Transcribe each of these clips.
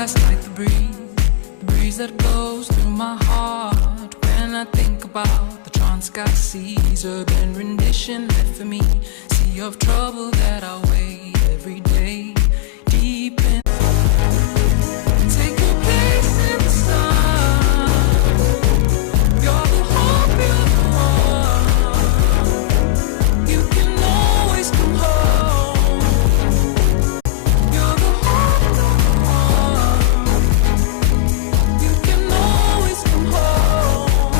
past like the breeze that blows through my heart. When I think about the trance-sky seas, urban rendition left for me, sea of trouble that I weigh every day, deep in. Take your place in the sun. You're the hope, you're the one. You can always come home. You're the hope, you're the one. You can always come home.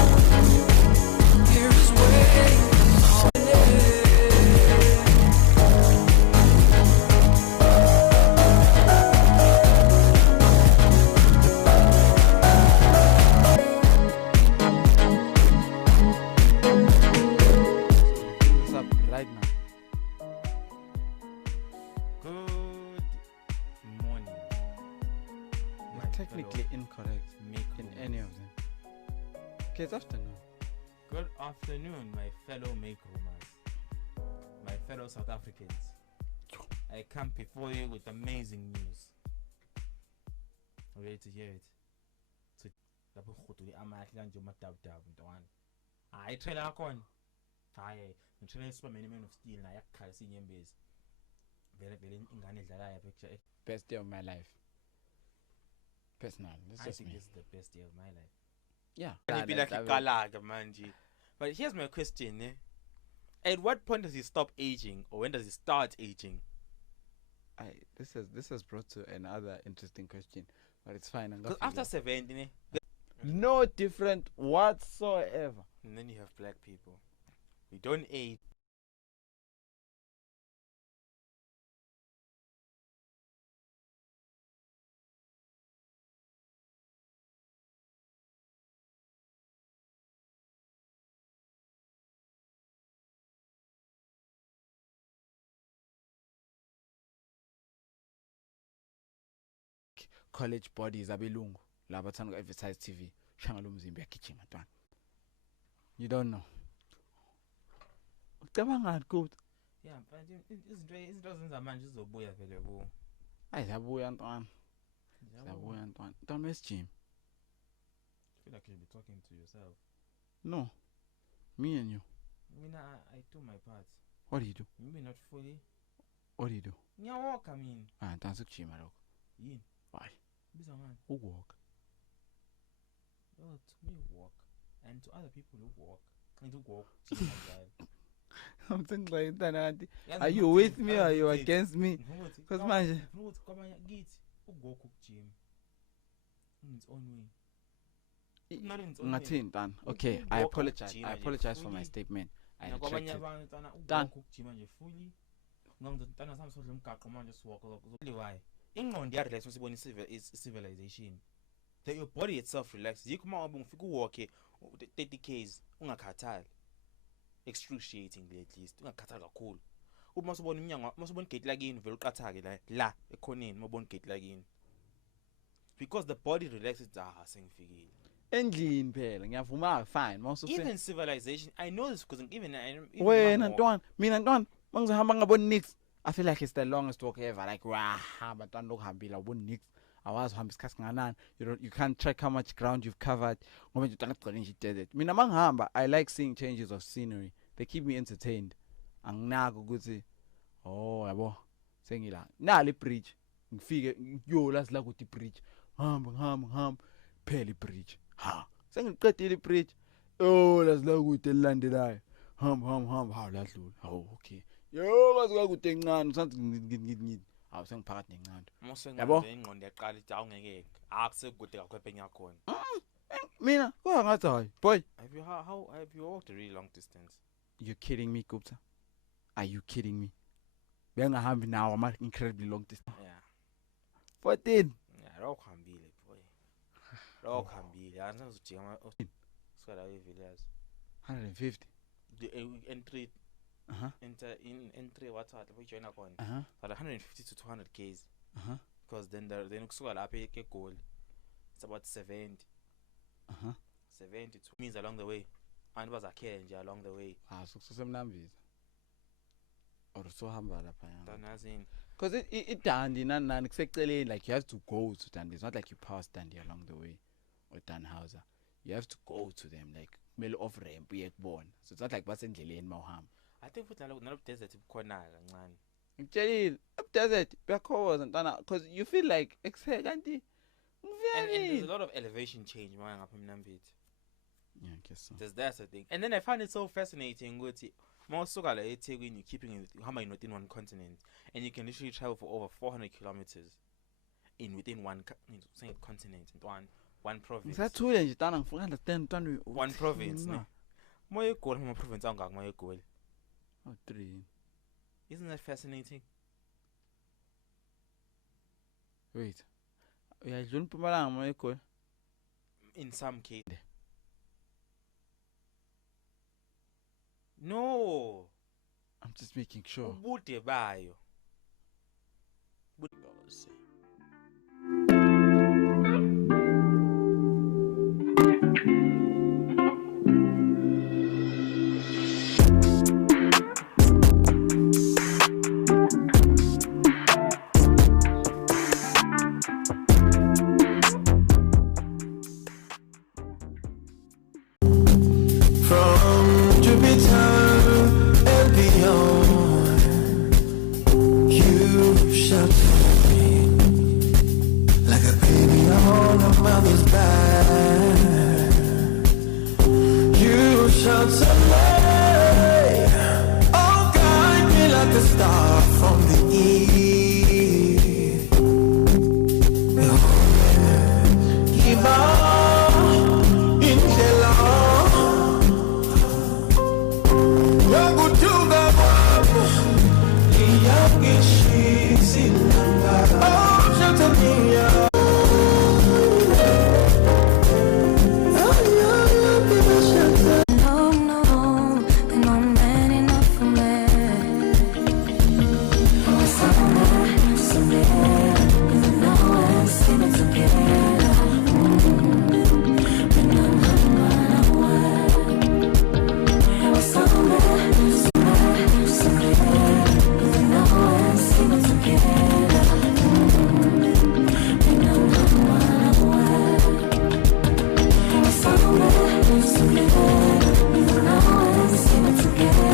Here is waiting on it. What's up right now? Good morning. my You're technically fellow incorrect in makeroomers. any of them. Okay, it's afternoon. Good afternoon, my fellow makeroomers, my fellow South Africans. I come before you with amazing news. Ready to hear it? Lapho khutuli amahle kanje umadabudaba mntwana. Hayi trailer yakona. Hayi, ngitshela iSuperman Man of Steel naye yakukhalisa inyembezi. Vele ingane edlalayo picture. Best day of my life. Personal. This I is think me. this is the best day of my life. Yeah. Be like a galaga manje. But here's my question, eh? At what point does he stop aging, or when does he start aging? This has brought to another interesting question, but it's fine. Because after 70, eh? No different whatsoever. And then you have black people. We don't age. College bodies abelungu laba bathanda advertise TV shanga lo mzimba yagijima ntwana. You don't know. Ucabanga ukuthi Yeah, but izinto zenza zizobuya vele ku. ayizabuya ntwana. Zabuya ntwana. Ntwana wesijima. I feel like you should be talking to yourself. No. Me and you. I mean, I do my part. What do you do? Maybe not fully. What do you do? Ngiyawalk, I mean. Ntwana sekujima lokho. Yini? Why? Biza ngani? Ukwalk. Well, to me walk, and to other people who walk. Need to walk. Gym kanjalo. I'm thinking like ntwana. Yazi Are you ukuthi- with me or are you yazi ukuthi- against me? ukuthi- Because kwaba- manje ukuthi kwabanye kithi ukugokha ukujima in its own way. Not in its own way. ngathini ntwana. U- Okay, I ukugokha apologize. ukujima I nje apologize for my fully. statement. I Nakwabanye retracted. abantu ntwana Done. ukugokha ukujima nje fully. Ngizothi ntwana sami sodla umgaqo manje siwalk. Why? Ingqondo ya relax usibona civilization. That your body itself relaxes. Yikho uma ngabe ungifika uwalke 30 k's ungakhathali. Excruciatingly at least. Ungakhathali kakhulu. Uma usubona iminyango, uma usubona igate lakini vele uqathake la ekhoneni uma ubona igate lakini. Because the body relaxes, sengifikile. Endlini phela ngiyavuma fine. Mawuse Even civilization, I know this because even wena ntwana, mina ntwana mangizihamba ngabona Nix. I feel like it's the longest walk ever. Like wah, abantwana lokuhambila ubona Nix. Awazi uhamba isikhathi singanani. You can't track how much ground you've covered. Ngoba nje utana kugcina nje desert. Mina mangihamba, I like seeing changes of scenery. They keep me entertained. Anginaki ukuthi oh yabo sengila. Nali bridge. Ngifike ngiyola sila kuthi bridge. Hamba. Phela ibridge. Ha. Sengiqedile ibridge. Oh lasila kuthi elandelayo. Hamba. Ha ladlula. Oh okay. Yo kaze kude encane usathi ngithi. Hawu sengiphakathi nencane. Yabo? Ingqondo yaqala ithi awungeke. Akusekude kakhulu phenya khona. Mina kungathi hayi boy. How have you walked a really long distance? You kidding me Gupta? Are you kidding me? Bengahambi now ama incredibly long distance. Yeah. 14. Yeah, rokuhambile boy. Rokuhambile. Anazojika sikala evillas. 150. The entry Uh-huh. entry WhatsApp lapho join khona. Uh-huh. But 150 to 200 k's. Uh-huh. Because then kusuka lapha eGoli. It's about 70. Uh-huh. 70 means along the way. And bazakhe nje along the way. Sukusemnambiza. or so hamba lapha yana. Danazin. Because it dandi nani kuseceleni, like you have to go to Dandi. It's not like you pass Dandi along the way or Danhauser. You have to go to them, like mele off ramp uyekubona. So it's not like basendleleni mawuhamba. I think futhi nalo desert ikhona kancane. Ngitshelile up desert buyakhoza ntana, because you feel like ekuse kanti And there's a lot of elevation change manje ngapha eMnambithi. yeah, I guess so. That's a thing. And then I find it so fascinating ukuthi mawusuka la eThekwini you keeping it uhamba within one continent and you can literally travel for over 400 kilometers within one continent and one province. Ngisathule nje tana ngifuna understand ntwana One province ne. Moya egoli ama province angaka moya egoli. Oh 3. Isn't that fascinating? Wait. Uyadlula Mpumalanga moya egoli? In some cases. No. I'm just making sure. Ubude bayo. From Jupiter and beyond, you shelter me like a baby on a mother's back. You shelter me, oh guide me like a star from the east. Keep on in the Lord. Yokutunga kwami iyangishisa inamba. Oh, shelter me, yeah. No, no, they're not man enough for me. Someday, you know I'm singing together. When I'm on my way. Someday, you know I'm singing together. When I'm on my way. Someday, you know I'm singing together.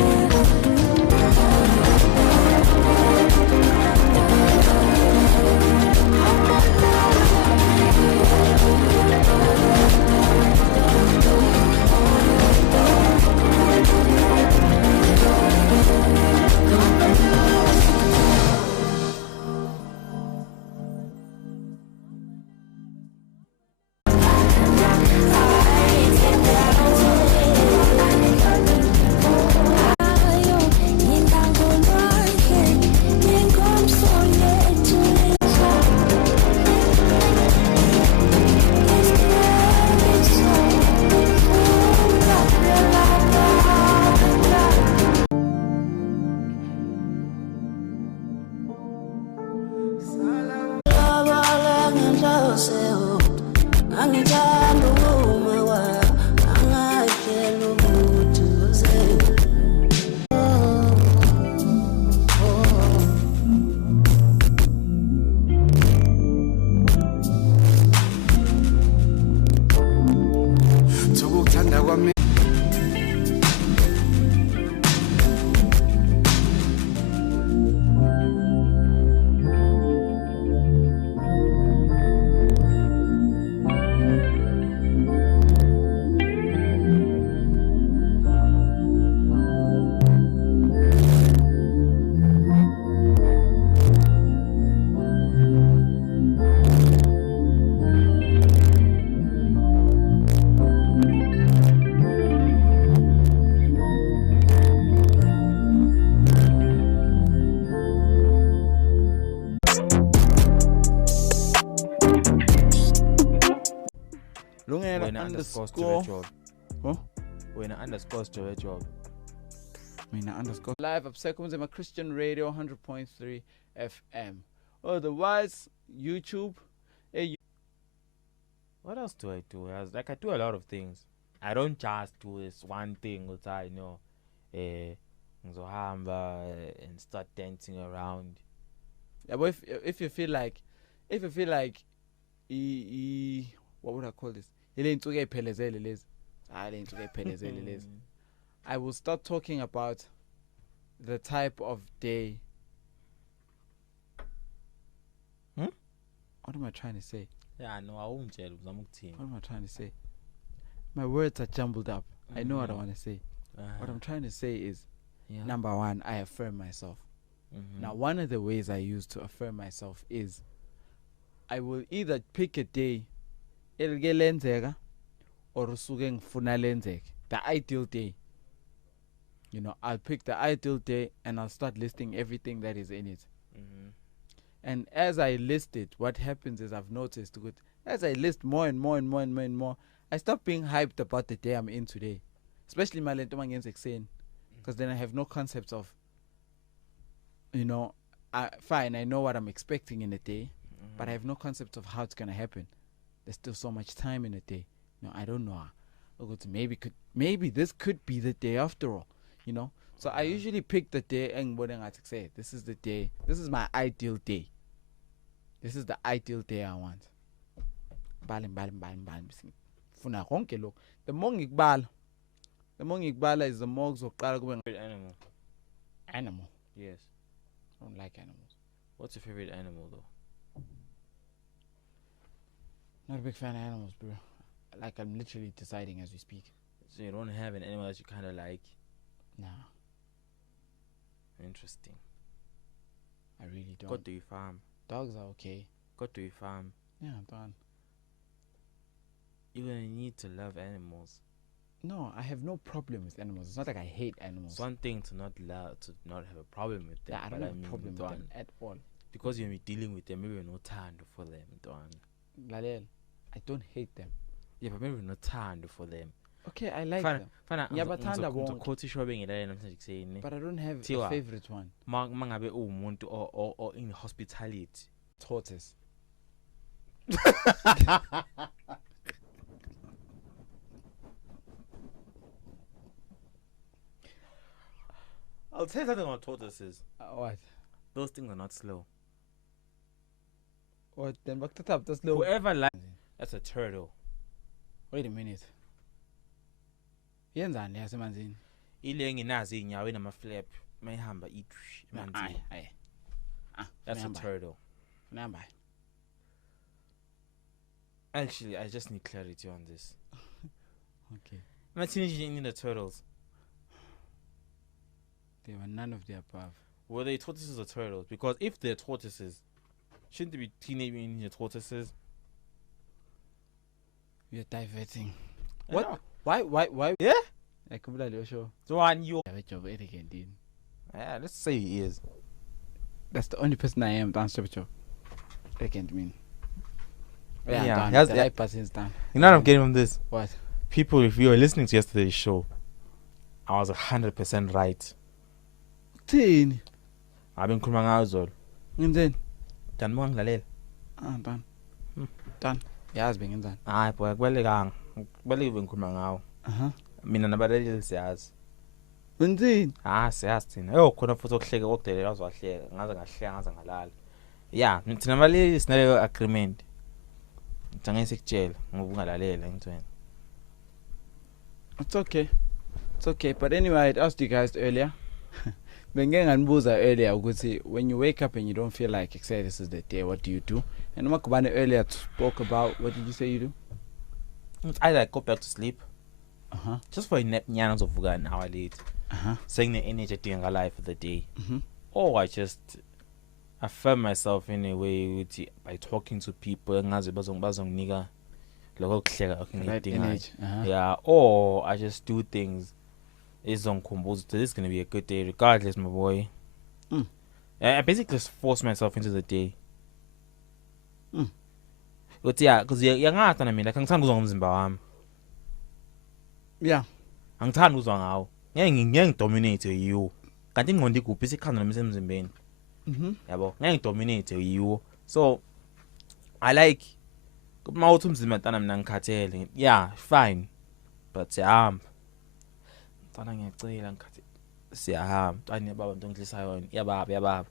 Angithanda uma wa angayitshela ukuthi uze. Ukuthanda kwami Lungelo Wena underscore underscore job. Huh? Wena underscore job. Mina underscore live up seconds in my Christian radio 100.3 FM. Otherwise, YouTube. What else do? I do a lot of things. I don't just do this one thing which I know. ngizohamba and start dancing around. Yeah, but if you feel like what would I call this? I will start talking about the type of day. What am I trying to say? Yeah, no, I won't tell you. I'm What am I trying to say? My words are jumbled up. I know what I want to say. What I'm trying to say is, number one, I affirm myself. Now, one of the ways I use to affirm myself is I will either pick a day, or the ideal day. You know, I'll pick the ideal day and I'll start listing everything that is in it. And as I list it, what happens is I've noticed, as I list more and more and more and more and more, I stop being hyped about the day I'm in today. Especially my because then I have no concepts of, you know, fine, I know what I'm expecting in a day, but I have no concept of how it's going to happen. There's still so much time in a day. You know, I don't know. Maybe this could be the day after all, you know. So I usually pick the day and what I say, this is the day, this is my ideal day. This is the ideal day I want. The more ngikbala is the more kuzoqala kube Animal. animal. Yes. I don't like animals. What's your favorite animal though? Not a big fan of animals, bro. Like I'm literally deciding as we speak. So you don't have an animal that you kind of like? Nah, Interesting. I really don't. What do you farm? Dogs are okay. What do you farm? Yeah, I'm done. You're gonna need to love animals. No, I have no problem with animals. It's not like I hate animals. It's one thing to not have a problem with them. Yeah, I don't but have a problem with them at all. Because you'll be dealing with them, maybe you're not time for them. Lalel, I don't hate them. Yeah, but maybe you're not time for them. Okay, I like them. Ngiyabathanda bonke. But I don't have a favorite one. Mangabe umuntu or in hospitality. Tortoise. I'll tell you something about tortoises. What? Those things are not slow. What? Then back to that's low. Whoever likes that's a turtle. Wait a minute. Yenzani yasemanzini? Ile nginazi inyawo enama-flap mayihamba emanzini. That's a turtle. Number. Actually, I just need clarity on this. Okay. Imagine the turtles. They were none of the above. Were they tortoises or turtles? Because if they're tortoises, shouldn't they be teenage mutant ninja tortoises? We are diverting. I What? know. Why? Yeah? I come to show. So on you. Yeah, let's say he is. that's the only person I am dance with you. I can't mean. Yeah, Yeah, I'm that's done. The right person is done. You know what I'm getting from this? What? People, if you were listening to yesterday's show, I was 100% right. Thini? I've been khuluma ngayo zolo. Ngenzeni? Danibonga ngilalela. Done. Done. Yazi bengenzani? Hayi boy, kubalekanga. Kubaleke ngikhuluma ngawo. Mina nabalaleli siyazi. Wenzeni? Siyazi thina. Khona futhi okuhleka okudelela wahleka. Ngaze ngahleka ngaze ngalala. Yeah, thina nabalaleli sinaleyo agreement. Ngicangise sikutshela ngoba ungalalela ngithweni. It's okay. It's okay. But anyway, I asked you guys earlier. Earlier, ukuthi when you wake up and you don't feel like say this is the day, what do you do? And Magubane earlier spoke about, what did you say you do? It's either I go back to sleep. Just for a nap nyana zovuka an hour late. Saying the energy doing a life for the day. Or I just affirm myself in a way by talking to people ngaze bazonginika lokho kuhleka yeah, or I just do things is on compose. This is gonna be a good day regardless, my boy. I basically just force myself into the day. But yeah, because ngata na mina ngithanda ukuzwa ngomzimba wami. Yeah. Angithanda ukuzwa ngawo. Ngidominate yiwo. Kanti ingqondo iguphi isikhanda nami semzimbeni. Yabo, ngidominate yiwo. So I like uma uthi umzimba ntana mina ngikhathele. Yeah, fine. But ngiyacela ngikhathele. siyahamba ane baba into ngidlisayo yona yababa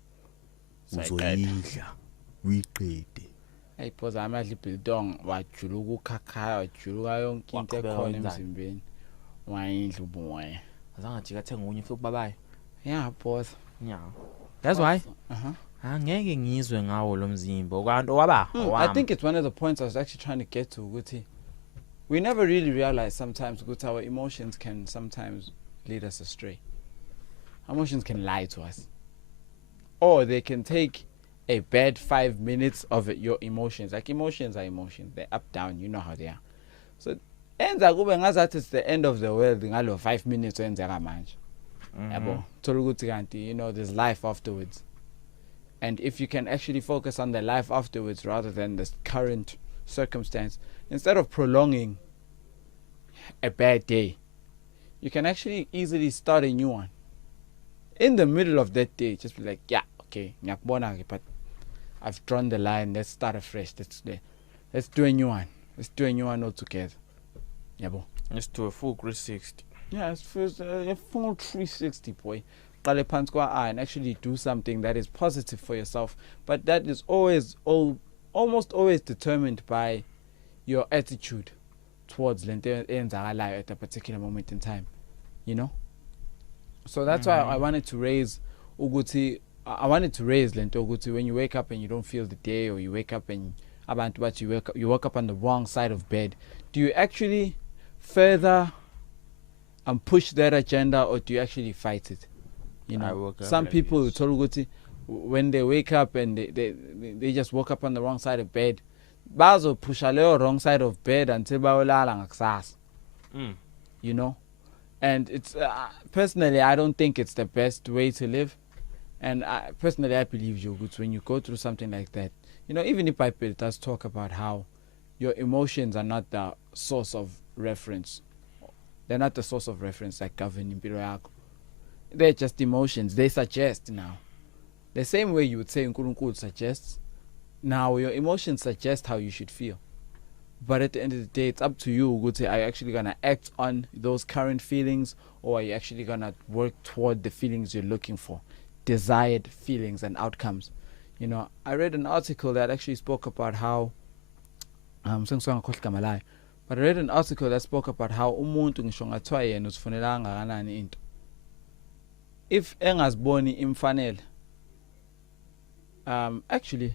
uzoyidla uyiqede ayiphoza amadla ibiltong wajula ukukhakhaya wajuluka yonke into Waqhubeka ekhona wenzani? emzimbeni wayidla ubumoya azange jika thenga unye futhi babayo yeah boss nya that's why uh-huh angeke ngizwe ngawo lo mzimba okwanto waba I think it's one of the points I was actually trying to get to ukuthi we never really realize sometimes ukuthi our emotions can sometimes lead us astray. Emotions can lie to us. Or they can take a bad 5 minutes of your emotions. Like emotions are emotions. They're up, down. You know how they are. So, enza kube ngazathi it's the end of the world ngalo 5 minutes wenzeka manje. Yabo. Thola ukuthi kanti, you know, there's life afterwards. And if you can actually focus on the life afterwards rather than the current circumstance, instead of prolonging a bad day, you can actually easily start a new one. In the middle of that day, just be like, yeah, okay, but I've drawn the line, let's start afresh. Let's do a new one. Let's do a new one altogether. Yabo. let's do a full 360 Yeah, it's first a full 360, boy. Qale phansi kwa and actually do something that is positive for yourself, but that is almost always determined by your attitude towards lento eyenzakalayo at a particular moment in time, you know. So that's why I wanted to raise ukuthi lento ukuthi when you wake up and you don't feel the day, or you wake up and abantu but you woke up on the wrong side of bed, do you actually further push that agenda, or do you actually fight it? You know, some people told ukuthi when they wake up and they just woke up on the wrong side of bed, bazo pusha leyo wrong side of bed until bayolala ngakusasa. You know, and it's personally I don't think it's the best way to live, and I believe you when you go through something like that, you know, even if Bible does talk about how your emotions are not the source of reference, they're not the source of reference like governing impilo yakho. They're just emotions. They suggest now. The same way you would say uNkulunkulu suggests. Now your emotions suggest how you should feel. But at the end of the day, it's up to you. Are you actually going to act on those current feelings, or are you actually going to work toward the feelings you're looking for? Desired feelings and outcomes. You know, I read an article that actually spoke about how but I read an article that spoke about how umuntu ngisho ngathiwa yena usifunela kangakanani into. If engaziboni imfanele, actually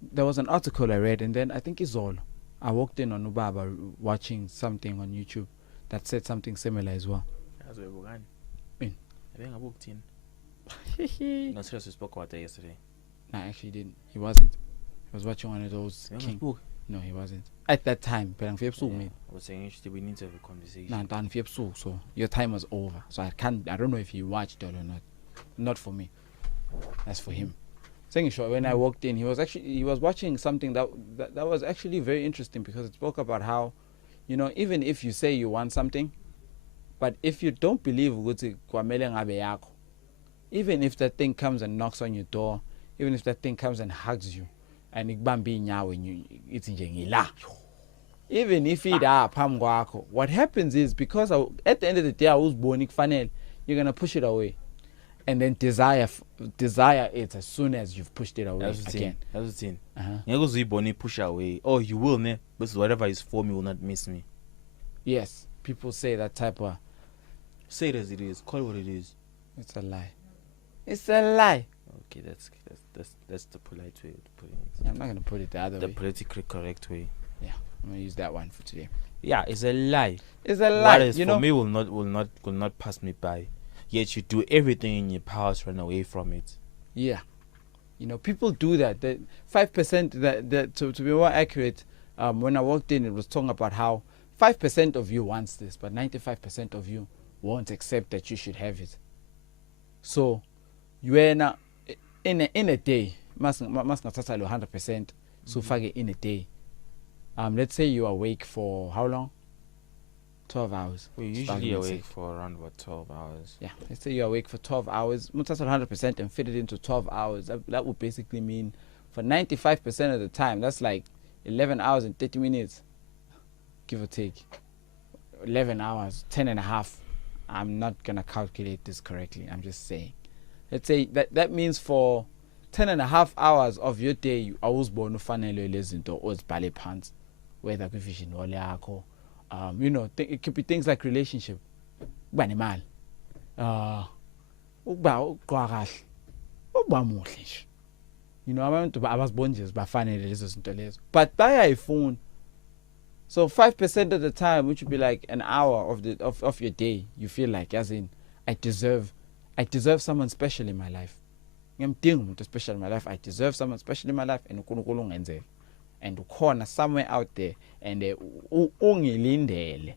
there was an article I read, and then I think Izolo I walked in on Ubaba watching something on YouTube that said something similar as well. No, seriously, we spoke about that yesterday. No, I actually didn't. He wasn't. He was watching one of those No, he wasn't at that time. But I was saying actually we need to have a conversation. So your time was over. So I don't know if he watched it or not. Not for me. That's for him. Saying sure, when I walked in, he was watching something that was actually very interesting, because it spoke about how, you know, even if you say you want something, but if you don't believe even if that thing comes and knocks on your door, even if that thing comes and hugs you, and it's even if it what happens is, because at the end of the day I was born you're gonna push it away, and then desire it as soon as you've pushed it away again. That's the thing. Push away. Oh, you will, ne? But whatever is for me will not miss me. Yes, people say that type of. Say it as it is. Call it what it is. It's a lie. It's a lie. Okay, that's the polite way to put it. Yeah, I'm not gonna put it the other way. The politically correct way. Yeah, I'm gonna use that one for today. Yeah, it's a lie. It's a lie. What is you for know? me will not pass me by. Yet you do everything in your power to run away from it. Yeah, you know, people do that. The 5% that to be more accurate, when I walked in, it was talking about how 5% of you wants this, but 95% of you won't accept that you should have it. So you are now in a day, must not 100%. So fage in a day. Let's say you are awake for how long? 12 hours. We're usually awake for around 12 hours. Yeah, let's say you're awake for 12 hours. 100% and fit it into 12 hours. That would basically mean for 95% of the time, that's like 11 hours and 30 minutes, give or take. 11 hours, 10 and a half I'm not gonna calculate this correctly. I'm just saying. Let's say that means for 10.5 hours of your day, I was born ufanele lezinto ozibhale phansi, whether vision wall yakho, it could be things like relationship, ukuba nemali, ukuba uqwa kahle, ukuba muhle nje. Abantu abazibona nje bafanele lezo zinto lezo, but bayayifuna. So 5% of the time, which would be like an hour of your day, you feel like, as in, I deserve someone special in my life. I'm dealing with special in my life. I deserve someone special in my life, and corner somewhere out there, and ungilindele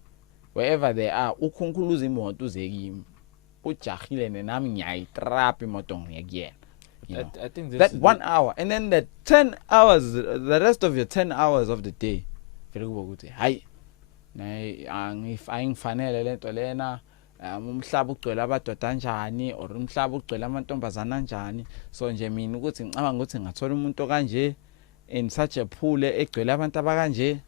wherever they are. Ukunkuluza imoto uzekimi, ujahile nenami ngiyayitrap imoto ngiyekuyena. I think that 1 hour, and then the 10 hours, the rest of your 10 hours of the day. Hayi angifanele lento lena, umhlaba ugcwele abadoda kanjani, or umhlaba ugcwele amantombazana kanjani. So nje mina ukuthi ngicabanga ukuthi ngathola umuntu kanje in such a pool egcwele abantu abakanje,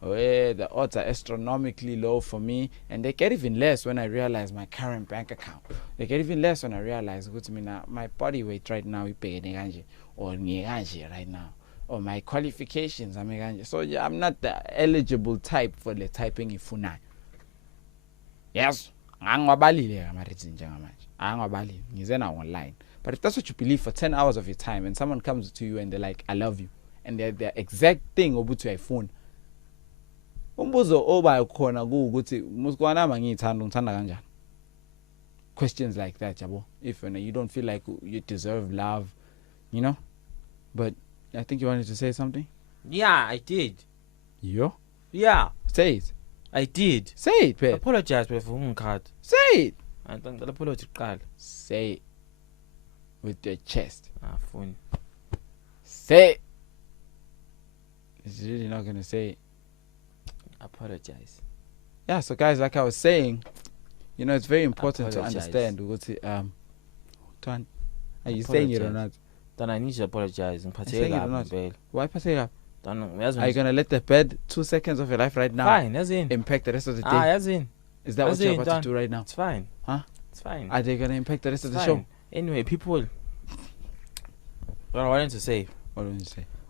where the odds are astronomically low for me, and they get even less when I realize my current bank account. They get even less when I realize ukuthi mina my body weight right now ibhekene kanje, or ngiye kanje right now, or my qualifications ame kanje. So yeah, I'm not the eligible type for the typing ifunayo. Yes, angiwabalile amarithi njengamanje, angiwabalile ngize na online. But if that's what you believe for 10 hours of your time, and someone comes to you and they're like, I love you, and they're the exact thing obuthi uyayifuna, umbuzo oba khona ukuthi musikwana mangithanda ngithanda kanjani. Questions like that, yabo. If you don't feel like you deserve love, But I think you wanted to say something. Yeah, I did. Yo? Yeah. Say it. I did. Say it, Pet. Apologize for card. Say it. I think apologize. Say it with your chest. Phone. Say it. It's really not gonna say it. Apologize. Yeah, so guys, like I was saying, it's very important to understand. Are you saying it or not? Then I need to apologize. Saying it or not? Why pathega? Are you gonna let the bed 2 seconds of your life right now fine, as in impact the rest of the day? As in. Is that what you're about to do right now? It's fine. Huh? It's fine. Are they gonna impact the rest of the show? Anyway, people, what I wanted to say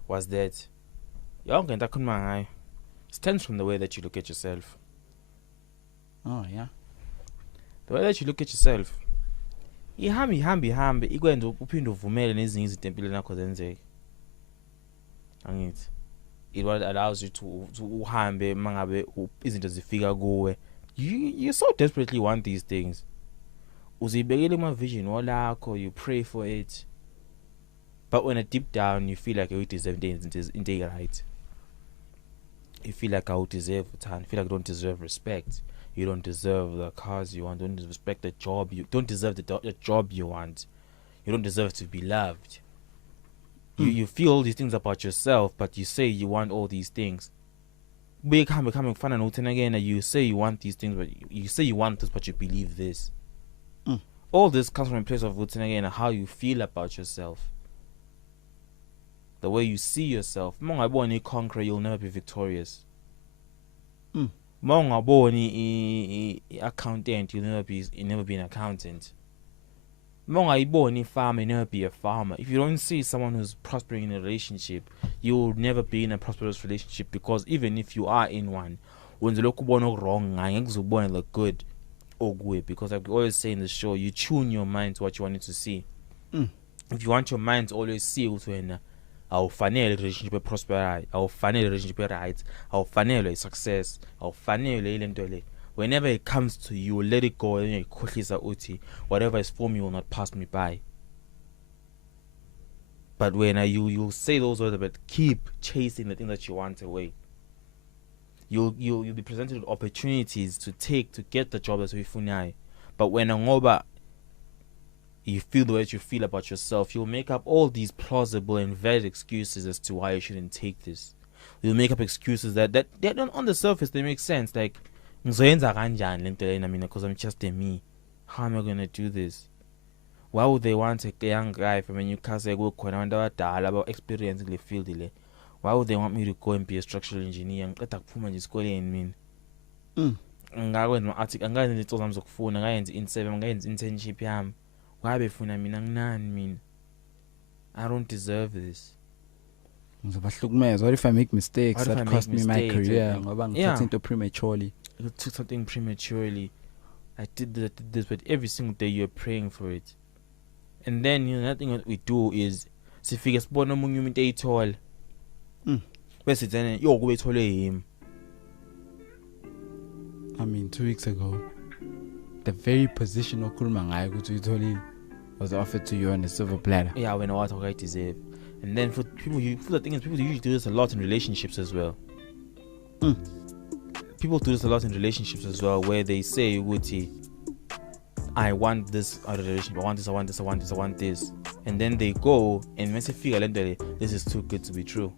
was that it stems from the way that you look at yourself. Oh yeah. The way that you look at yourself. Ihambe ikwenza uphinde uvumele nezinye izinto empilweni yakho zenzeke. Angithi. It allows you to uhambe mangabe izinto zifika kuwe. You so desperately want these things. Uzibekele ma vision walakho, you pray for it. But when deep down you feel like you deserve things right. You feel like I deserve time. You feel like you don't deserve respect. You don't deserve the cars you want. You don't respect the job. You don't deserve the job you want. You don't deserve to be loved. You feel all these things about yourself, but you say you want all these things. Becoming fun and again, you say you want these things, but you say you want this, but you believe this. All this comes from a place of again how you feel about yourself. The way you see yourself. Mongaboni conquer, you'll never be victorious. Mongaboni accountant, you'll never be an accountant. Mongaboni farmer, you'll never be a farmer. If you don't see someone who's prospering in a relationship, you'll never be in a prosperous relationship, because even if you are in one, when the look wrong, look good or good, because like we always say in the show, you tune your mind to what you want it to see. If you want your mind to always see when our final relationship prosper, our final relationship right, our final success, our final whenever it comes to you, let it go, and whatever is for me will not pass me by. But when you say those words, but keep chasing the thing that you want away, you'll be presented with opportunities to get the job that's funai. But when you feel the way that you feel about yourself, you'll make up all these plausible and valid excuses as to why you shouldn't take this. You'll make up excuses that they don't, on the surface they make sense. Like, because I'm just a me. How am I gonna do this? Why would they want a young guy from a Newcastle about experience in the field? Why would they want me to go and be a structural engineer? ngakwenza ama-article angayenza izinto zami zokufuna ngayenza in-7 ngayenza internship yami ngabe funa mina nginani mina I don't deserve this. Ngizobahlukumeza. What if I make mistakes What if that I cost make me my mistakes? career ngoba ngithatha into prematurely? You took something prematurely. I did this, but every single day you're praying for it. And then another thing that we do is sifike sibona omunye umuntu eyithola. Bese then yo kube ithole him. I mean 2 weeks ago the very position okhuluma ngayo ukuthi uyitholile was offered to you on a silver platter. Yeah, when what I deserve. And then for people, the thing is, people usually do this a lot in relationships as well. People do this a lot in relationships as well, where they say, "Uguti, I want this out of the relationship. I want this. I want this. I want this. I want this." And then they go and when they figure out that this is too good to be true.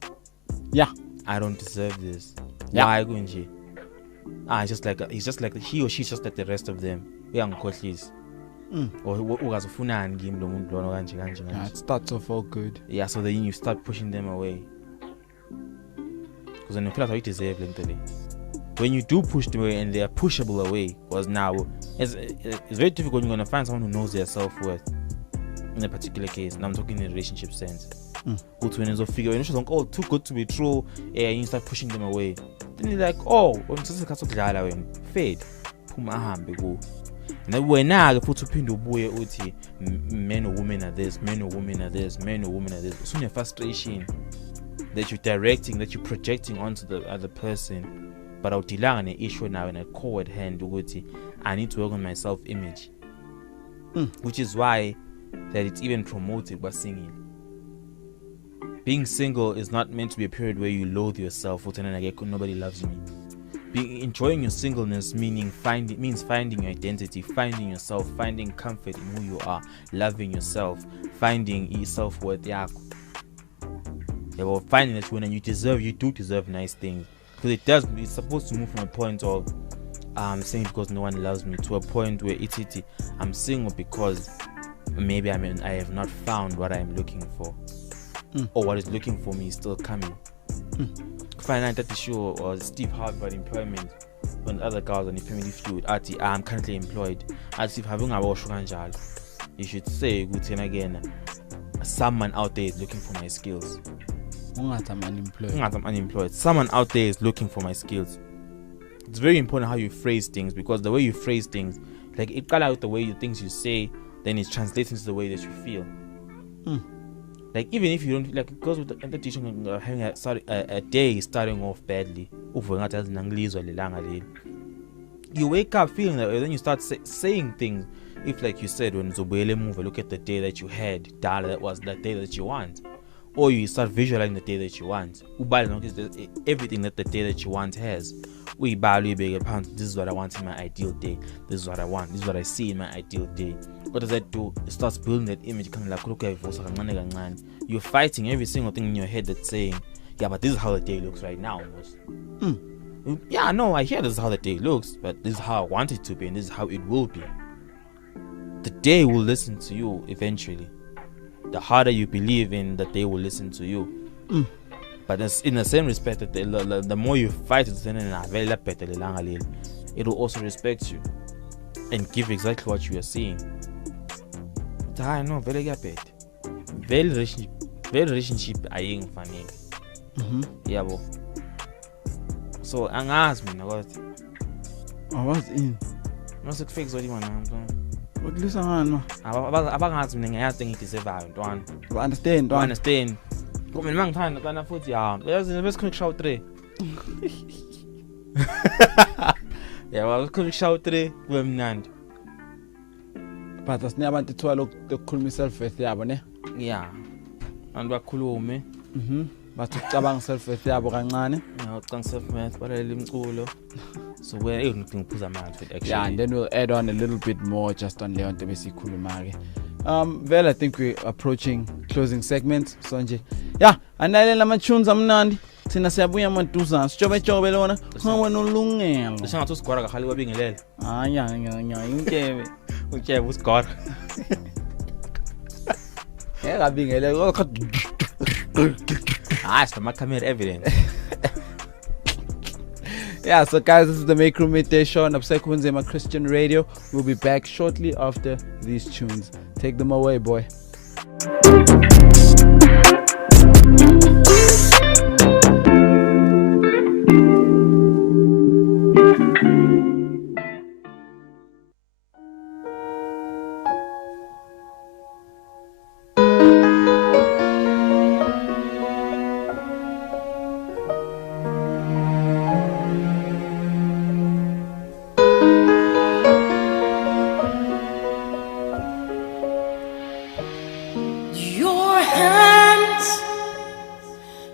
Yeah, I don't deserve this. Yeah. Why Gunji? He's just like he or she's just like the rest of them. Young coaches. Or ugazofunani ngimi lo muntu lona kanje kanje yeah, kanje. it starts off all good. Yeah, so then you start pushing them away. Because then you feel like you deserve lentally. When you do push them away and they are pushable away, because now it's very difficult when you're gonna find someone who knows their self-worth in a particular case. And I'm talking in a relationship sense. Good when you figure when like, oh, too good to be true, yeah, you start pushing them away. Then you're like, oh, fade. Puma hambe go. And then when I put to pin the boy uti men or women are this, men or women are this, men or women are this. Soon your frustration that you're directing, that you're projecting onto the other person. But I'll deal on an issue now in a core at hand uti I need to work on my self-image. Which is why that it's even promoted by singing. Being single is not meant to be a period where you loathe yourself or nobody loves me. Enjoying your singleness means finding your identity, finding yourself, finding comfort in who you are, loving yourself, finding self-worth. Yeah, well, finding that when you do deserve nice things. Because it's supposed to move from a point of I'm single because no one loves me to a point where I'm single because maybe I have not found what I'm looking for. Or what is looking for me is still coming. Find out that the show was Steve Harvey about employment when other guys on the Family Feud I'm currently employed. As if having a wash you should say good thing again. Someone out there is looking for my skills. I'm unemployed. Someone out there is looking for my skills. It's very important how you phrase things because the way you phrase things, like it cut out the way the things you say, then it translates into the way that you feel. Like even if you don't like it goes with the teaching having a day starting off badly. You wake up feeling that way, then you start saying things. If like you said when Zobele move, look at the day that you had, that was the day that you want. Or you start visualizing the day that you want. Everything that the day that you want has. This is what I want in my ideal day. This is what I want. This is what I see in my ideal day. What does that do? It starts building that image. You're fighting every single thing in your head that's saying, yeah, but this is how the day looks right now. Yeah, no, I hear this is how the day looks, but this is how I want it to be, and this is how it will be. The day will listen to you eventually. The harder you believe in, that they will listen to you. But in the same respect, that the more you fight it, will also respect you and give exactly what you are seeing. I know, very good. Very relationship aying funny. Yeah, bo. So angazi mina ukuthi I was in. Mase kufix what you want What listen on? abangazi mina ngiyazi ngideserve ntwana. You understand? You understand? Ngoba mina ngithanda kana futhi ya. Yazi bese quick show 3. Yeah, well quick show 3 kwemnandi. But asine abantu ithuba lokukhuluma self-worth yabo ne? Yeah. Abantu bakhulume. Bathi ucabanga self-worth yabo kancane. Yeah, ucabanga self-worth balele imculo. So we're anything phuza amanzi actually. Yeah, and then we'll add on a little bit more just on leyo nto besikhuluma ke. Well, I think we're approaching closing segments. So nje. Yeah, analela ama-tunes amnandi. Thina siyabuya amaduzana. Sijobe lona. Wena ulungelo. Usengathi usigwara kahali wabingelele. Nya inkebe. Utshebe usigwara. Ngabingelele. It's my camera evidence. Yeah, so guys, this is the Make Room Midday Show on Upside Kunzema Christian Radio. We'll be back shortly after these tunes. Take them away, boy. Your hands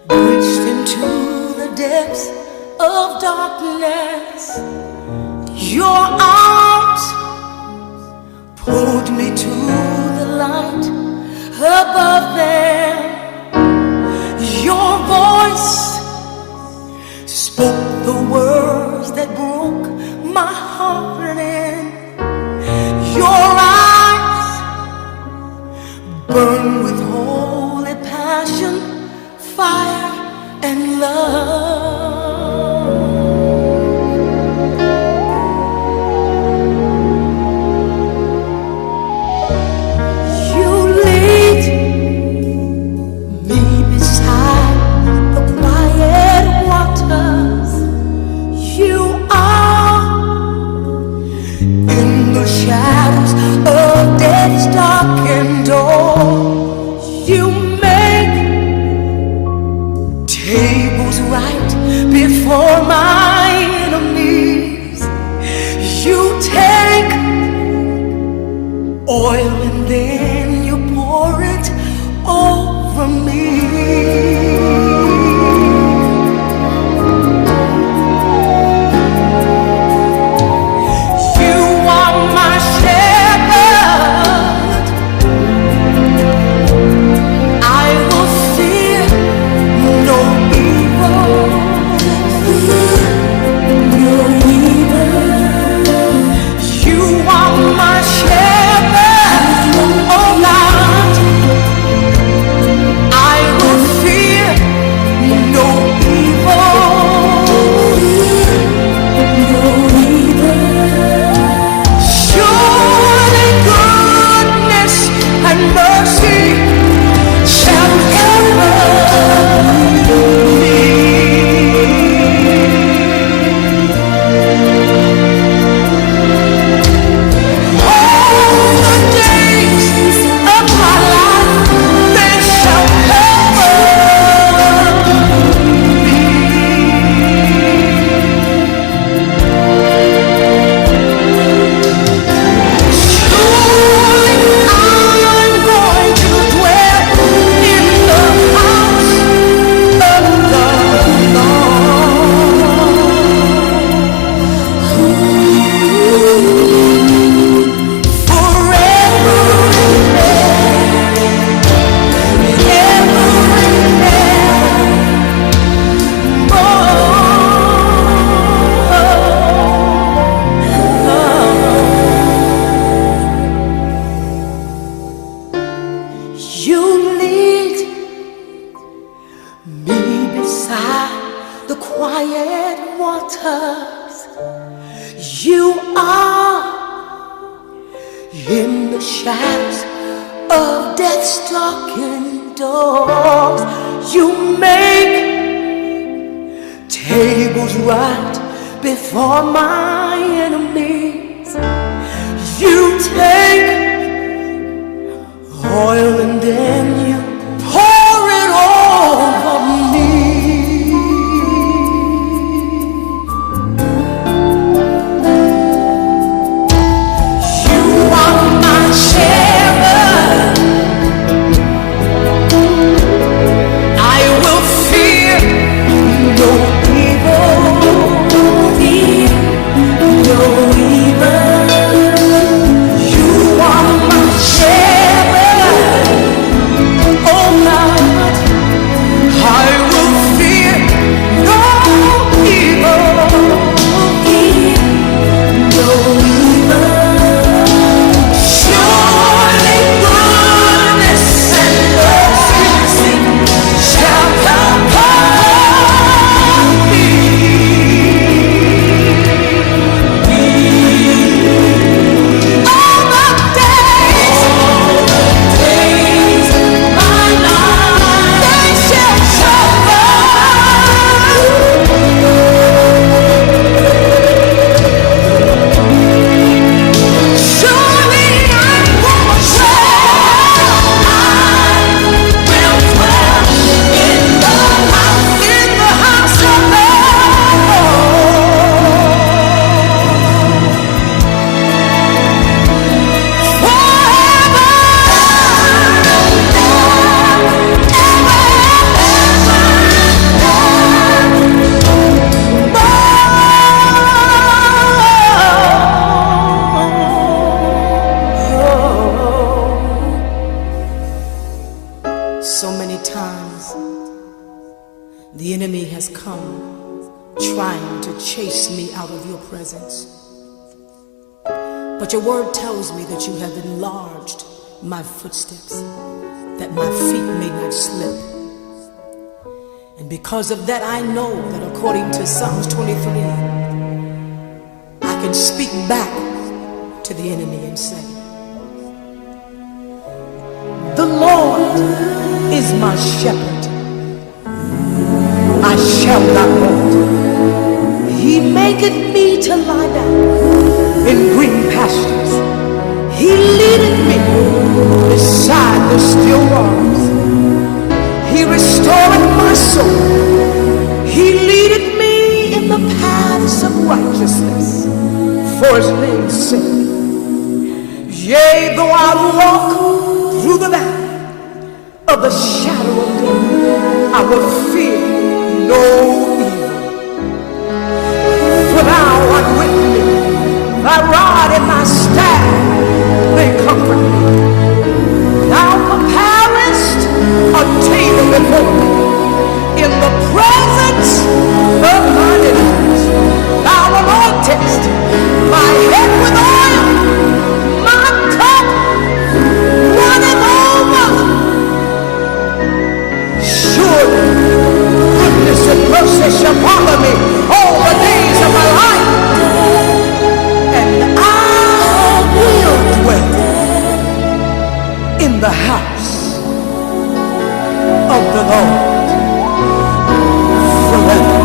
reached into the depths of darkness. Your arms pulled me to the light above them. Your voice spoke the words that broke my heart in. Your eyes burn with holy passion, fire and love. You lead me beside the quiet waters. You are in the shadows of death's darkened door. You make tables right before my enemies. You take oil and then you pour it over me. You are my shepherd. I will fear no evil. No evil. You are my shepherd. Oh God, I will fear no evil. No evil. Surely goodness and mercy shall cover me. All the days of my life, they shall cover me. Surely I'm going to dwell in the house of the Lord forever and You lead me beside the quiet waters. You are in the shadows of death's darkened doors. You make tables right before my enemies. You take oil and then you pour it over me. You are my shepherd. I will fear no evil. No evil. You are my shepherd. times the enemy has come trying to chase me out of your presence. But your word tells me that you have enlarged my footsteps, that my feet may not slip. And because of that, I know that according to Psalms 23, I can speak back to the enemy and say, the Lord is my shepherd, I shall not want. He maketh me to lie down in green pastures. He leadeth me beside the still waters. He restoreth my soul. He leadeth me in the paths of righteousness for his name's sake. Yea, though I walk through the valley of the shadow of death, I will fear no evil. For thou art with me, thy rod and thy staff, they comfort me. Thou preparest a table before me in the presence of mine enemies. Thou anointest my head with oil, my cup runneth over. Surely goodness and mercy shall follow me all the days of my life, and I will dwell in the house of the Lord forever.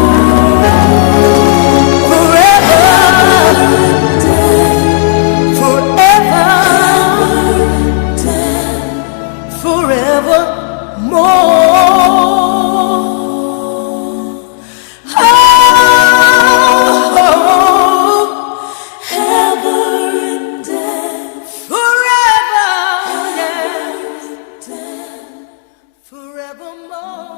Forevermore.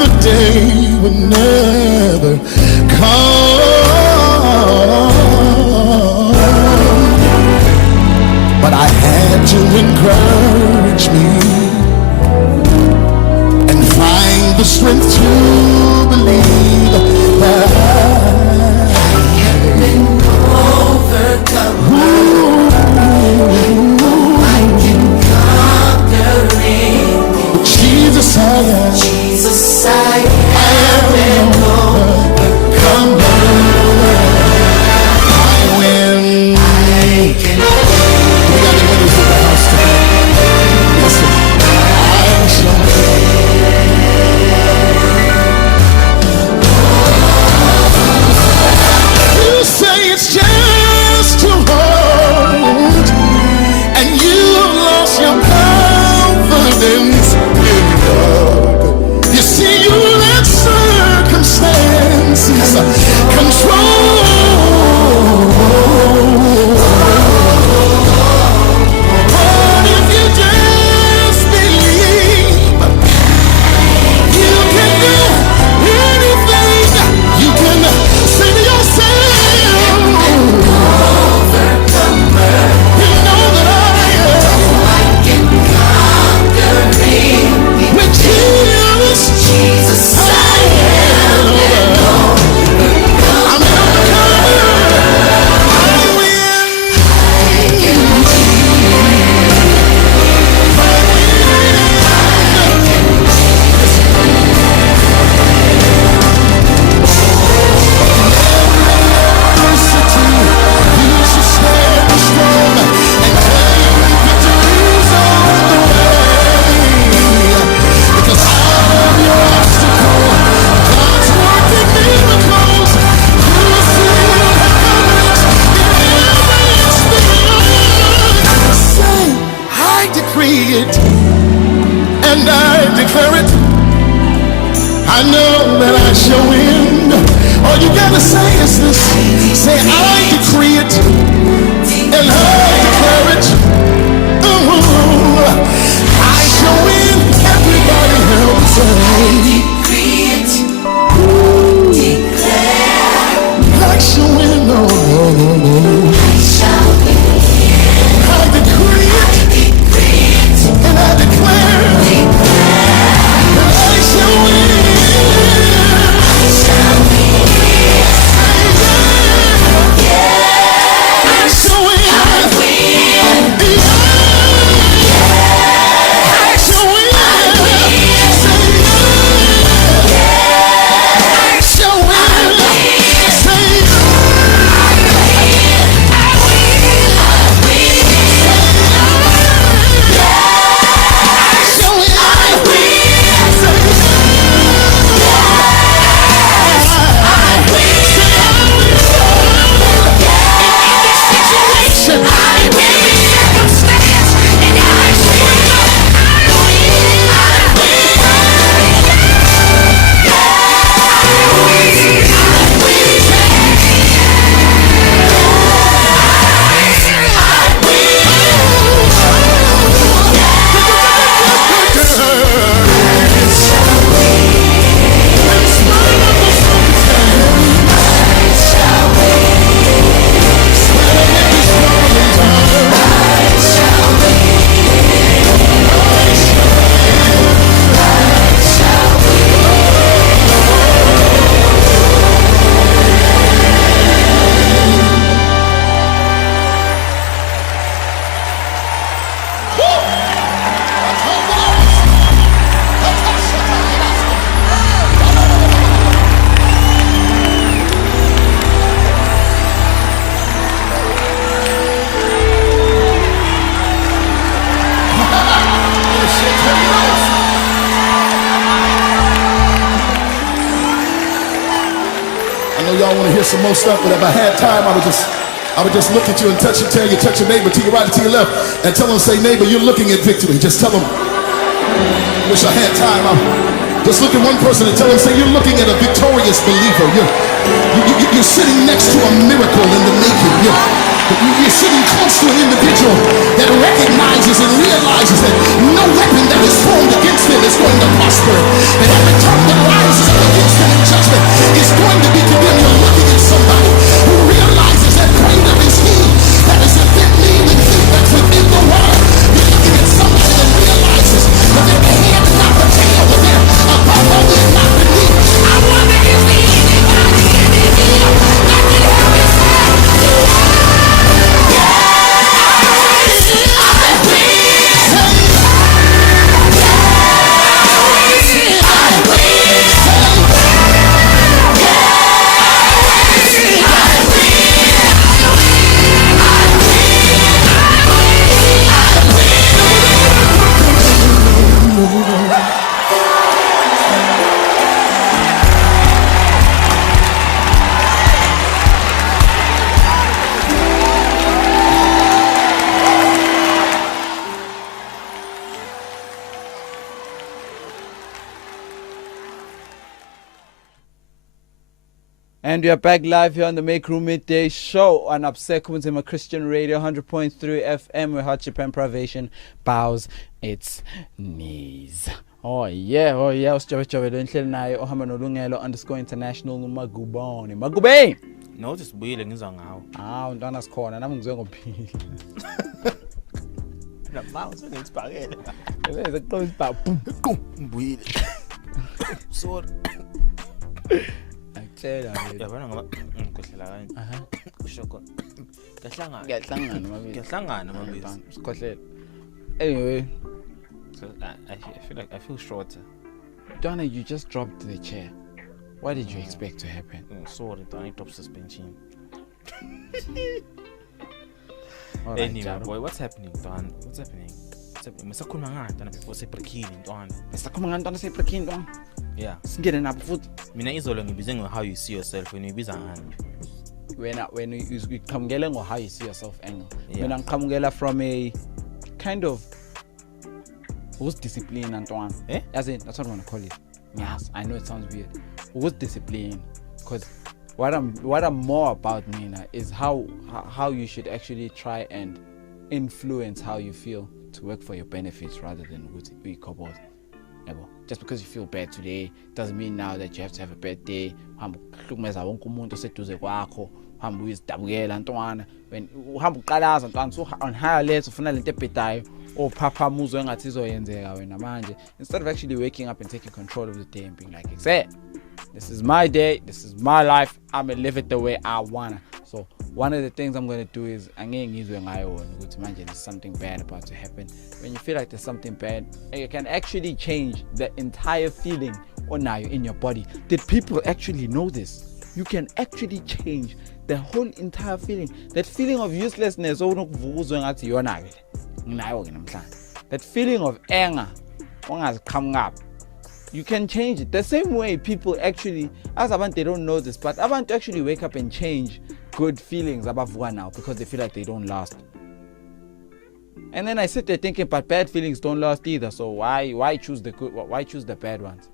the day would never come, but I had to encourage me and find the strength to believe that I have been overcome. I can conquer it. Jesus, I am. Jesus, I am an overcomer. I win. I can. We got the winners in the house tonight. Listen, I shall win. You say it's just too hard, and you've lost your confidence in God. You see, you let circumstances control. But if you just believe, you can do anything. You can say to yourself, you know that I can conquer it. With Jesus, I am an overcomer. I'm an overcomer. I win. You should stand strong and claim victories on the way. Because out of your obstacle, God's working miracles. You still have courage in every instance. Say, I decree it and I declare it. I know that I shall win. All you gotta say is this. Say, I decree it and I declare it. Ooh, I shall win. Everybody help say, I decree it, declare. I shall win. No, no, no, no. I shall win. I decree it, and I declare. I shall win. I shall win. Yeah. I shall win. I win. Yeah. I shall win. Say yeah. I shall win. Say y'all want to hear some more stuff, but if I had time, I would just look at you and touch your neighbor to your right or to your left, and tell them, say, neighbor, you're looking at victory. Just tell them. Wish I had time. Just look at one person and tell them, say, you're looking at a victorious believer. You're sitting next to a miracle in the making. You're sitting close to an individual that recognizes and realizes that no weapon that is formed against them is going to prosper. And every tongue that rises And we are back live here on the Make Room Midday Show on Upsequence Christian Radio 100.3 FM, where hardship and privation bows its knees. Oh yeah, usijabejabele enhleli naye ohamba nolungelo _international Magubane. Magubane! No, just buyile ngizwa ngawo. Ntwana sikhona nami ngizwe ngophila. Namawu sengisibhakele. Bese kuqonda isibhabu. Ngibuyile. Sorry. Akutshela nje. Yabona ngoba ngikhohlela kanje. Ushoko. Kuyahlangana mabili. Sikhohlela. Anyway, so I feel shorter. Donna, you just dropped the chair. What did you expect to happen? Sorry, Donna, top suspension. Anyway, boy, what's happening, Don? What's happening? Misakhuluma ngani Donna before sephrekini Ntwana? Misakhuluma ngani Ntwana sephrekini Ntwana? Yeah. Singene napho futhi. Mina izolo ngibize how you see yourself when uyibiza ngani? When you qhamukela ngo how you see yourself angle. Yeah. Mina ngiqhamukela from a kind of discipline Ntwana. As in, that's what I want to call it. Yes, I know it sounds weird. What's discipline? Because what I'm more about, Nina, is how you should actually try and influence how you feel to work for your benefits rather than what we call. Just because you feel bad today doesn't mean now that you have to have a bad day. When on higher levels ufuna lento ebhedayo papa muzwe engathi izoyenzeka wena manje, instead of actually waking up and taking control of the day and being like, this is my day, this is my life, I'm gonna live it the way I wanna. So one of the things I'm gonna do is there's something bad about to happen. When you feel like there's something bad, you can actually change the entire feeling in your body. Did people actually know this? You can actually change the whole entire feeling. That feeling of uselessness, that feeling of anger coming up, you can change it. The same way people actually, as abantu, they don't know this, but abantu actually wake up and change good feelings above one now because they feel like they don't last. And then I sit there thinking, but bad feelings don't last either. So why choose the good? Why choose the bad ones?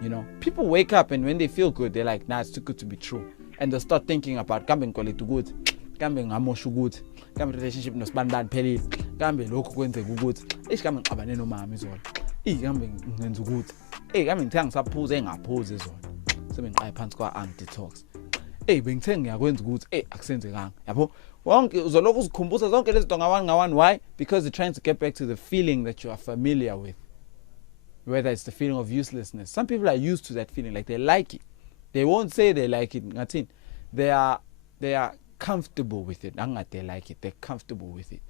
You know, people wake up and when they feel good, they're like, nah, it's too good to be true. And they start thinking about coming quality to good, coming amoshu good, coming relationship no spandan peli, coming loku kwenze good, ish coming abane no mama izolo. Coming ngenza good. Coming thang saphuze engaphuze izolo. Sebengiqaya phansi kwa anti-detox. Bengithe ngiyakwenza ukuthi akusenzekanga. Yabo? Wonke uzoloku uzikhumbuza zonke lezi zinto ngawani. Why? Because you're trying to get back to the feeling that you are familiar with. Whether it's the feeling of uselessness. Some people are used to that feeling, like they like it. They won't say they like it. They are comfortable with it. Not they like it. They're comfortable with it.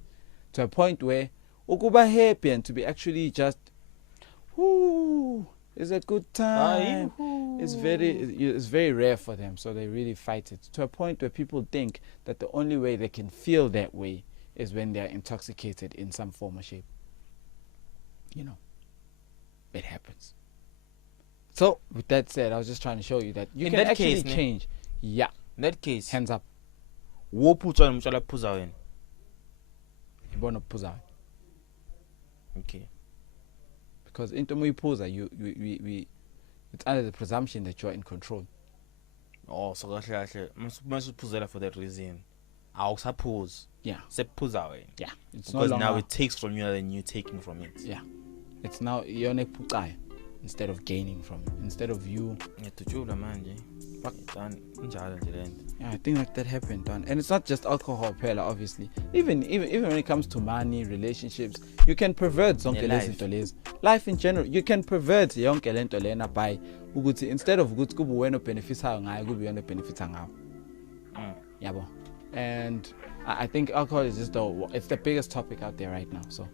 To a point where ukuba happy and to be actually just is a good time. It's very rare for them, so they really fight it. To a point where people think that the only way they can feel that way is when they're intoxicated in some form or shape. You know. It happens. So, with that said, I was just trying to show you that you can actually change. Yeah. In that case, hands up. Wo putsa mtshala phuza wena. Ibona phuza. Okay. Because into muyiphuza we it's under the presumption that you are in control. Oh, so kahle masuphuzela for that reason. Awusaphuza. Yeah. Sephuza wena. Yeah. It's because no now it takes from you and you taking from it. Yeah. It's now you're instead of gaining from it. Instead of you. Yeah, I think that happened, Don. And it's not just alcohol, Pella, obviously. Even when it comes to money, relationships, you can pervert life in general. You can pervert yonke lento lena by ukuthi instead of ukuthi kube wena benefits ngayo kube wena benefits ngayo. Yabo. And I think alcohol is just it's the biggest topic out there right now. So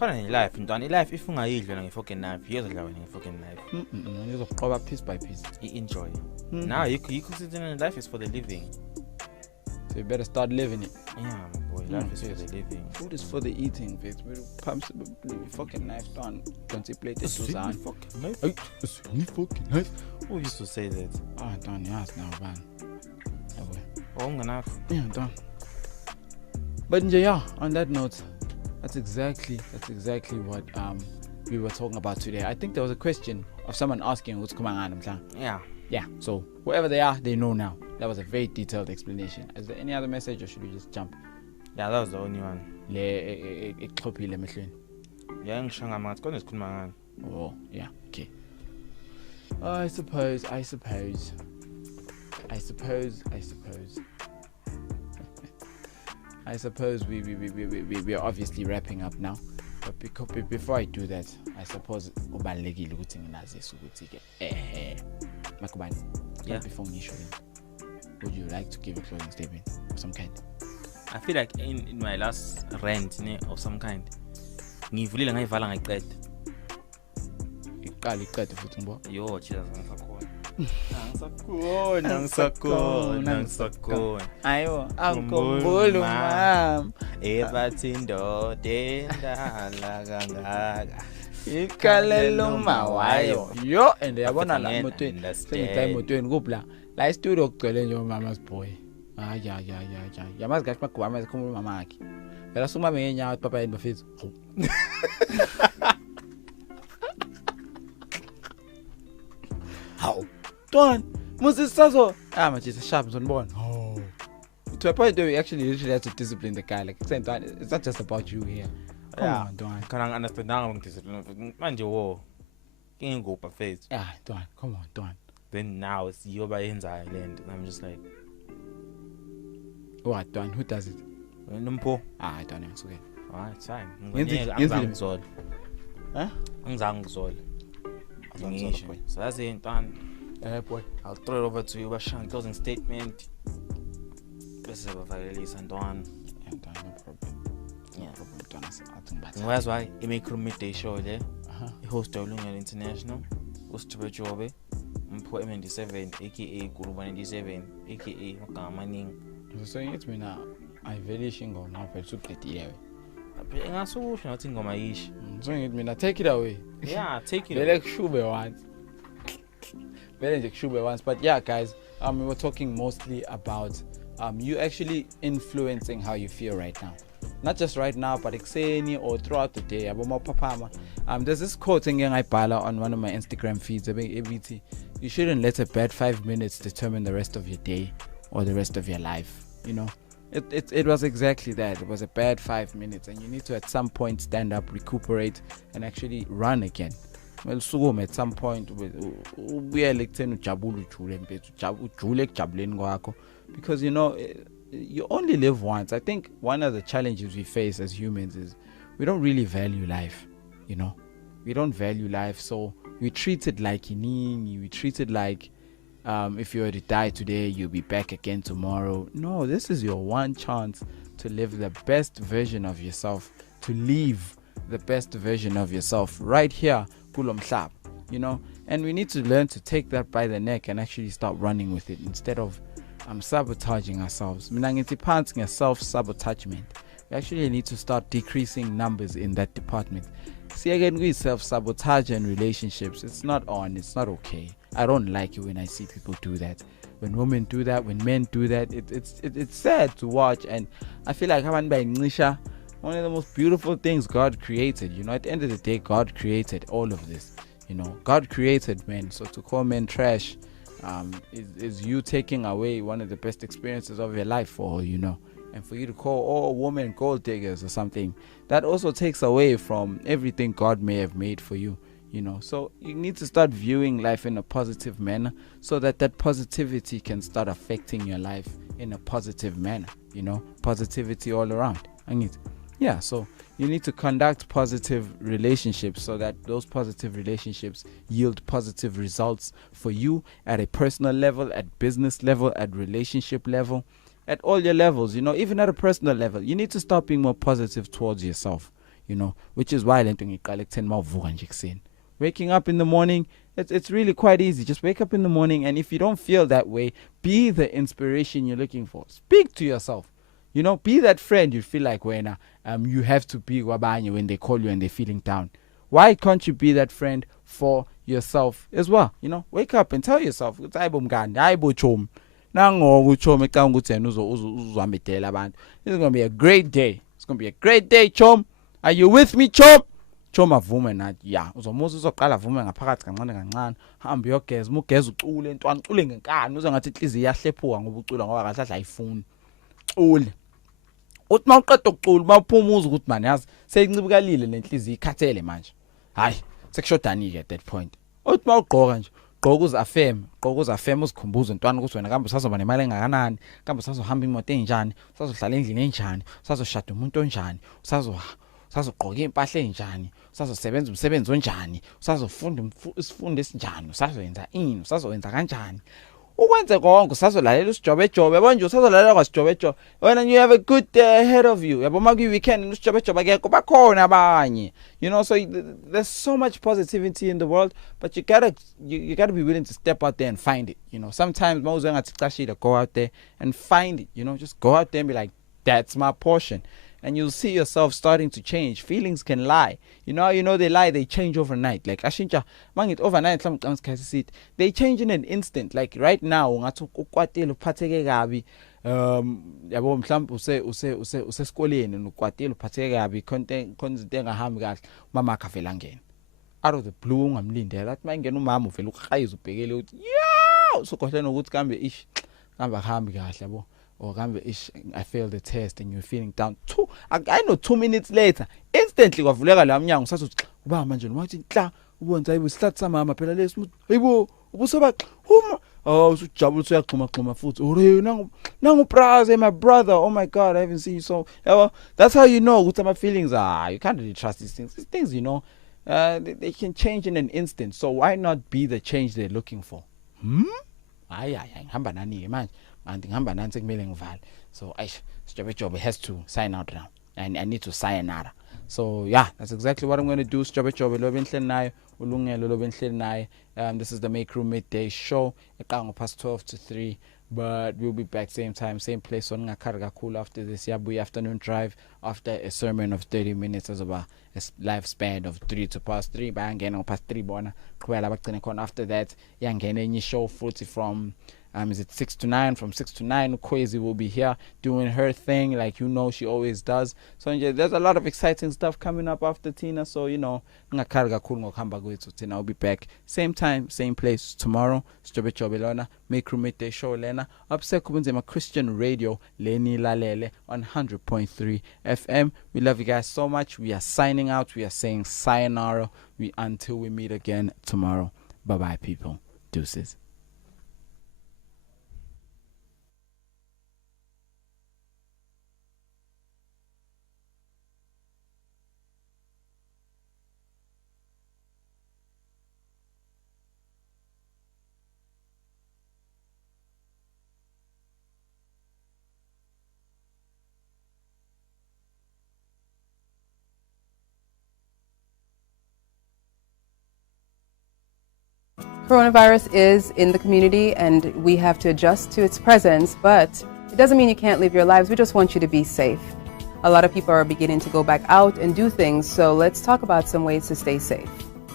fana in life life if ungayidla ngefucking knife yezodla wena ngefucking knife uzoqoba piece by piece. Enjoy. Now you consider life is for the living, so you better start living it. Yeah, boy, life is for the living. Food is for the eating. Pumps fucking knife down. Contemplate it. Fucking knife. Who used to say that? Don, yes, now, man. Yeah, Don. But yeah, on that note, that's exactly what we were talking about today. I think there was a question of someone asking what's going on. Yeah. yeah, so whoever they are, they know now. That was a very detailed explanation. Is there any other message, or should we just jump? Yeah, that was the only one. Ixhophile emehlweni. Yeah, ngishanga manje kodwa sikhuluma ngani. Oh, yeah, okay. I suppose. I suppose we are obviously wrapping up now. But before I do that, I suppose ubalekile ukuthi nginazise ukuthi ke Magubane. Yeah. Before ngisho, would you like to give a closing statement of some kind? I feel like in my last rant of some kind, ngivulile ngayivala ngayiqeda. Iqala futhi mbo. Yo, cheers ngisakhona. Ngisakhona. Ayo, angikhumbuli mama. Ebathi indoda endala kangaka. Ikalelo mawayo. Yo, and yabona la emotweni. Sengita emotweni kupla. La studio kugcwele nje umama's boy. Ya. Yamazi kahle Magubane ekhuluma mama yakhe. Phela suma ngenyawo papa yini bafethu. How? Don, Moses Sazo. Manje sharp zonibona. Oh. To a point where we actually literally have to discipline the guy. Like, it's not just about you here. Come on, Don. Kana understand ngidiscipline manje wo. Ngingupha face. Yeah, Don. Come on, Don. Then now it's yoba yenzayo lento. I'm just like, what, Don? Who does it? Mpho. Don, it's okay. Alright, fine. Ngizile. Ngizole. Huh? Ngizole. So that's it, Don. Boy. I'll throw it over to you. Bashan closing statement. Bese bavalelisa Don. Yeah, Don, no problem. Yeah. No problem, Don. I think that's That's why I make a midday show there. Host Lungelo International. Host Jobe. Mpho M97 aka Guru 97 aka Magamaning. So it's me now. I very shingo now for subtitile. Ngasusho ngathi ngoma yishi. So it me now take it away. Yeah, take it. Like shube once. Very like shube once. But yeah, guys, we were talking mostly about you actually influencing how you feel right now. Not just right now, but exeni or throughout the day. There's this quote I bala on one of my Instagram feeds. ABT. You shouldn't let a bad 5 minutes determine the rest of your day or the rest of your life. You know, it was exactly that. It was a bad 5 minutes, and you need to at some point stand up, recuperate, and actually run again. Well, so at some point we are because you know you only live once. I think one of the challenges we face as humans is we don't really value life. You know, we don't value life, so we treat it like we treat it like if you were to die today, you'll be back again tomorrow. No, this is your one chance to live the best version of yourself, to live the best version of yourself right here, kulomhlab, you know. And we need to learn to take that by the neck and actually start running with it instead of sabotaging ourselves. Self-sabotagement. We actually need to start decreasing numbers in that department. See, again, with self-sabotage and relationships, it's not okay. I don't like it when I see people do that. When women do that, when men do that, it's sad to watch. And I feel like one of the most beautiful things God created. You know, at the end of the day, God created all of this. You know, God created men. So to call men trash is you taking away one of the best experiences of your life for, you know. And for you to call all women gold diggers or something, that also takes away from everything God may have made for you, you know. So you need to start viewing life in a positive manner so that positivity can start affecting your life in a positive manner, you know. Positivity all around. Yeah, so you need to conduct positive relationships so that those positive relationships yield positive results for you at a personal level, at business level, at relationship level, at all your levels, you know, even at a personal level. You need to start being more positive towards yourself, you know, which is why waking up in the morning, it's really quite easy. Just wake up in the morning, and if you don't feel that way, be the inspiration you're looking for. Speak to yourself. You know, be that friend you feel like when you have to be wabanye when they call you and they're feeling down. Why can't you be that friend for yourself as well? You know, wake up and tell yourself, it's going to be a great day. It's going to be a great day, chom. Are you with me, chom? Choma vume nathi ya uzomusa uzoqala vume ngaphakathi kancane kancane hamba uyogeza umugeza ucule intwana ucule ngenkani uze ngathi inhliziyo iyahlephuka ngoba ucula ngoba kahle ayifuni ucule uthi mawuqeda ukucula mawuphumuza ukuthi man yazi seyincibikalile lenhliziyo ikhathele manje hayi sekushodani ke at that point uthi mawugqoka nje gqoka uzaffirm uzikhumbuze intwana ukuthi wena kambe usazoba nemali engakanani kambe usazohamba imoto enjani usazohlala endlini enjani usazoshada umuntu onjani usazogqoka impahla enjani usazosebenza umsebenzi onjani usazofunda isifundo esinjani usazoyenza ini usazowenza kanjani ukwenze konke usazolalela usijobejobe yabo nje usazolalela kwasijobejobe wena you have a good day ahead of you yabo maku weekend usijobejobe akekho bakhona abanye you know so there's so much positivity in the world but you gotta be willing to step out there and find it you know sometimes mawuze ngathi cashile go out there and find it you know just go out there and be like that's my portion and you'll see yourself starting to change. Feelings can lie. You know they lie, they change overnight. Like ashintsha mangit overnight they change in an instant. Like right now ungathi ukwatile uphatheke kabi yabo mhlawumbe usesikoleni ukwatile uphatheke kabi khona izinto engahambi kahle mama akavela ngena out of the blue ungamlindela athi mayingena umama uvela ukhayiza ubhekele uthi yeah usukhohlena ukuthi kambe ish kambe ahambi kahle yabo or kambe ish I failed the test and you're feeling down I know 2 minutes later instantly kwavuleka la mnyango usathi uba manje wathi nhla ubonza ayibo sihlathi samama phela lesi hayibo ubusaba uma usujabula uyaxhuma futhi ore nangu praise my brother oh my god I haven't seen you so that's how you know ukuthi ama feelings are you can't really trust these things you know they can change in an instant so why not be the change they're looking for hayi ngihamba nani ke manje ngihamba nansi kumele ngivale so Jobe has to sign out now and I need to sign out so yeah that's exactly what I'm going to do Jobe lo benhleli nayo ulungelo lo benhleli naye this is the Make Room Midday show eqanga past 12 to 3 but we'll be back same time same place on ngakhari kakhulu after this yabuya afternoon drive after a sermon of 30 minutes as about a lifespan of 3 to past 3 bayangena past 3 bona qhubela bagcine khona after that yangena enye show futhi from is it 6 to 9 from 6 to 9 Kwezi will be here doing her thing like you know she always does so there's a lot of exciting stuff coming up after Tina so you know ngakhari kakhulu ngokuhamba kwethu Tina will be back same time same place tomorrow Jobe lona Make Room Midday show lena Kubunzima Christian Radio leni lalele on 100.3 FM we love you guys so much we are signing out we are saying sayonara until we meet again tomorrow bye bye people deuces. Coronavirus is in the community and we have to adjust to its presence, but it doesn't mean you can't live your lives. We just want you to be safe. A lot of people are beginning to go back out and do things, so let's talk about some ways to stay safe.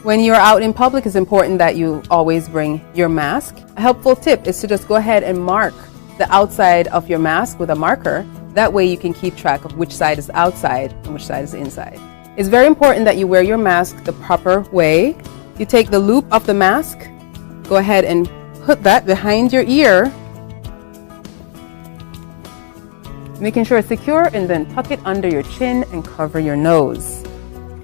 When you're out in public, it's important that you always bring your mask. A helpful tip is to just go ahead and mark the outside of your mask with a marker. That way you can keep track of which side is outside and which side is inside. It's very important that you wear your mask the proper way. You take the loop of the mask, go ahead and put that behind your ear, making sure it's secure, and then tuck it under your chin and cover your nose.